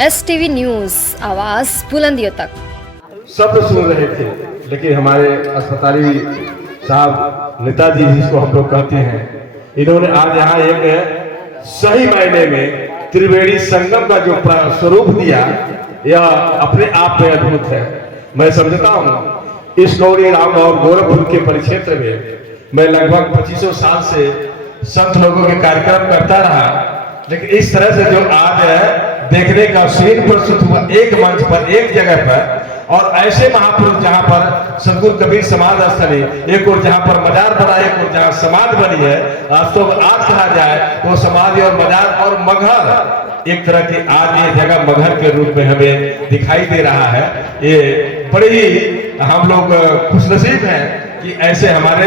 STV news, आवाज़ बुलंदियों तक। सब सुन रहे थे, लेकिन हमारे अस्पताली साहब नेताजी जिसको हम लोग कहते हैं, इन्होंने आज यहाँ एक सही मायने में त्रिवेणी संगम का जो स्वरूप दिया, यह अपने आप में अद्भुत है। मैं समझता हूँ इस गौरी राम और गोरखपुर के परिक्षेत्र में मैं लगभग 25 साल से संत लोगों के कार्यक्रम करता रहा, लेकिन इस तरह से जो आज देखने का सीन प्रस्तुत हुआ एक मंच पर, एक जगह पर, और ऐसे महापुरुष जहां पर सदगुरु कबीर समाज स्थली, एक और जहां पर मजार बना, एक और जहां समाज बनी है, तो आज कहा जाए तो समाधि और मजार और मगहर एक तरह की आज ये जगह मगहर के रूप में हमें दिखाई दे रहा है। ये बड़े ही हम लोग खुशनसीब हैं कि ऐसे हमारे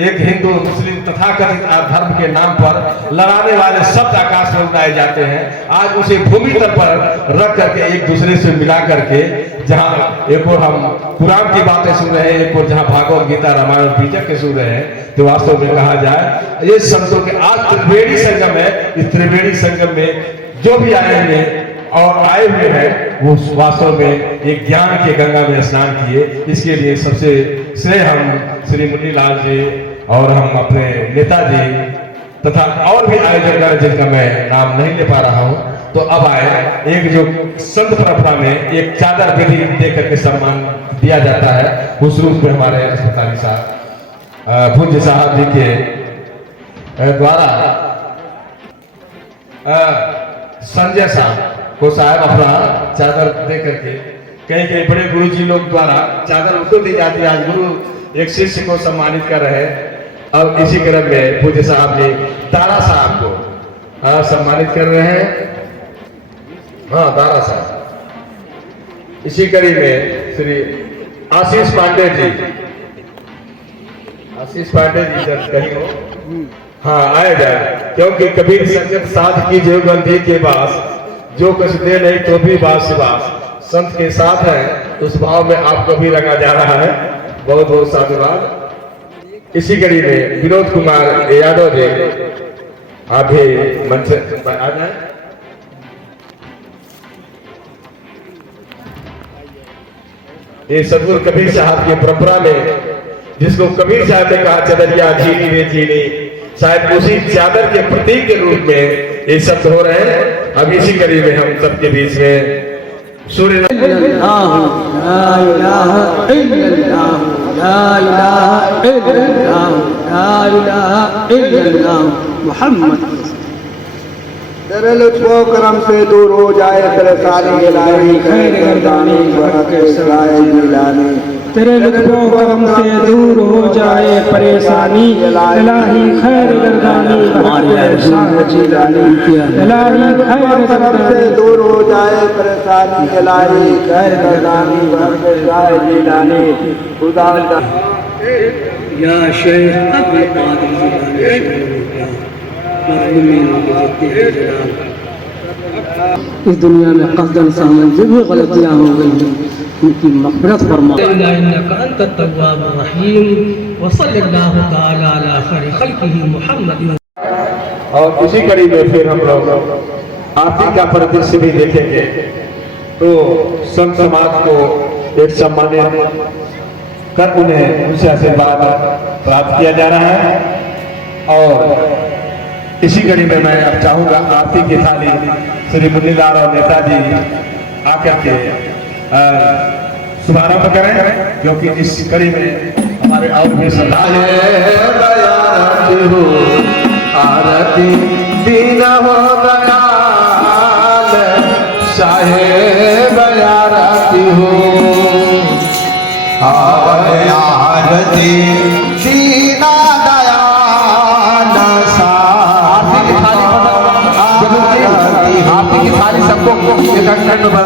एक हिंदू मुस्लिम तथाकथित धर्म के नाम पर लड़ाने वाले शब्द आकाश में उड़ाए जाते हैं, आज उसे भूमि तल पर रख करके एक दूसरे से मिला करके, जहां एक और हम कुरान की बातें सुन रहे हैं, एक और जहां भागवत गीता रामायण पीछक के सुन रहे हैं, तो वास्तव में कहा जाए ये संतों के आज त्रिवेणी संगम है। इस त्रिवेणी संगम में जो भी आए हैं और आए हुए हैं वो वास्तव में एक ज्ञान के गंगा में स्नान किए। इसके लिए सबसे श्रेय हम श्री मुन्नीलाल जी और हम अपने नेताजी तथा और भी आयोजक जिनका मैं नाम नहीं ले पा रहा हूं, तो अब आए एक जो संत परंपरा में एक चादर विधि देकर के सम्मान दिया जाता है, उस रूप में हमारे अस्पताली साहब पूज्य साहब जी के द्वारा संजय साहब को साहब अपना चादर दे करके, कहीं कहीं बड़े गुरु जी लोग द्वारा चादर उनको दी जाती है। आज गुरु एक शिष्य को सम्मानित कर रहे हैं, और इसी क्रम में पूज्य साहब जी दारा साहब को सम्मानित कर रहे हैं। हाँ, दारा साहब। इसी कड़ी में श्री आशीष पांडे जी, आशीष पांडे जी जब कहीं हो, हाँ आए जाए, क्योंकि कबीर संगत साध की जो गंधी के पास, जो कुछ दे नहीं तो भी बास बास, संत के साथ है, उस भाव में आपको भी रंगा जा रहा है। बहुत बहुत साधुवाद। इसी कड़ी में विनोद कुमार यादव जी आप भी मंच पर आ जाए। ये सदगुरु कबीर साहब की परंपरा में, जिसको कबीर साहब ने कहा चदरिया झीनी वे झीनी, शायद उसी चादर के प्रतीक के रूप में ये शब्द हो रहे हैं। अब इसी कड़ी में हम सबके बीच में सूर्य तेरे लुत्फ़ो करम से दूर हो जाए परेशानी, इलाही खैर गर्दानी जिलानी। तेरे लुत्फ़ो करम से दूर हो जाए परेशानी, इलाही खैर गर्दानी जिलानी। इलाही खैर करम से दूर हो जाए परेशानी, इलाही खैर गर्दानी जिलानी। खुदा या शेख अब्दुल कादिर जिलानी, इस दुनिया में कस्दन सामन जो भी गलतियाँ हो गई हैं उनकी मग़फ़िरत फरमा। इन्नका अंत तव्वाबुर रहीम व सल्लल्लाहु तआला अला खैरि खल्क़िही मुहम्मद। और इसी कड़ी में फिर हम लोग आरती का परिदृश्य भी देखेंगे। तो संत समाज को एक सम्मानित कर उन्हें उनसे आशीर्वाद प्राप्त किया जा रहा है। और इसी कड़ी में मैं अब चाहूंगा आरती की थाली श्री मुन्नीलाल और नेताजी आकर के शुभारंभ करें, क्योंकि इस कड़ी में हमारे और भी आरती दीना हो गया साहेब आरती हो, आरती दीना आपकी थाली सबको एक आरती हो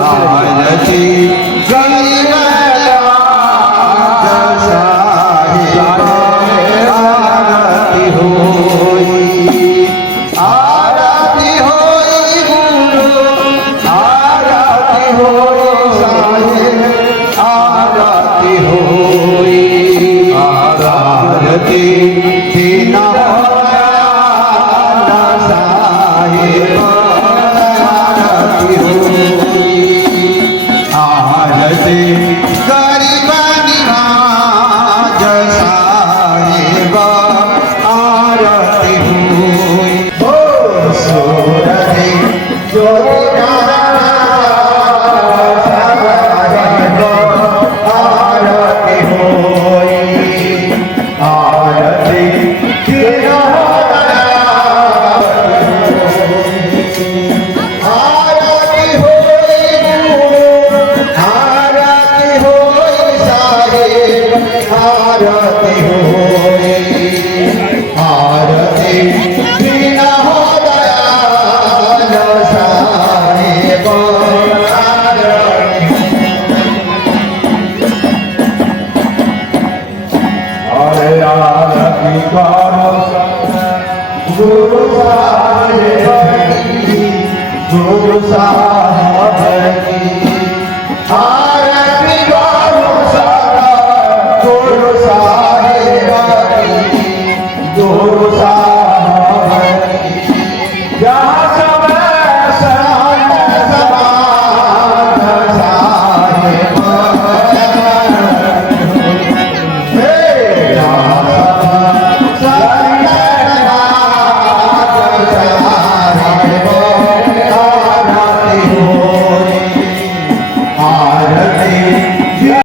आरती गरीब निवाज साहेब आरती हुई हो सूरज जो आरती हुई आरती आरती होई आरती बिना हो दयाल साहेब आरती करो गुरु साहेब की गुरु साहेब की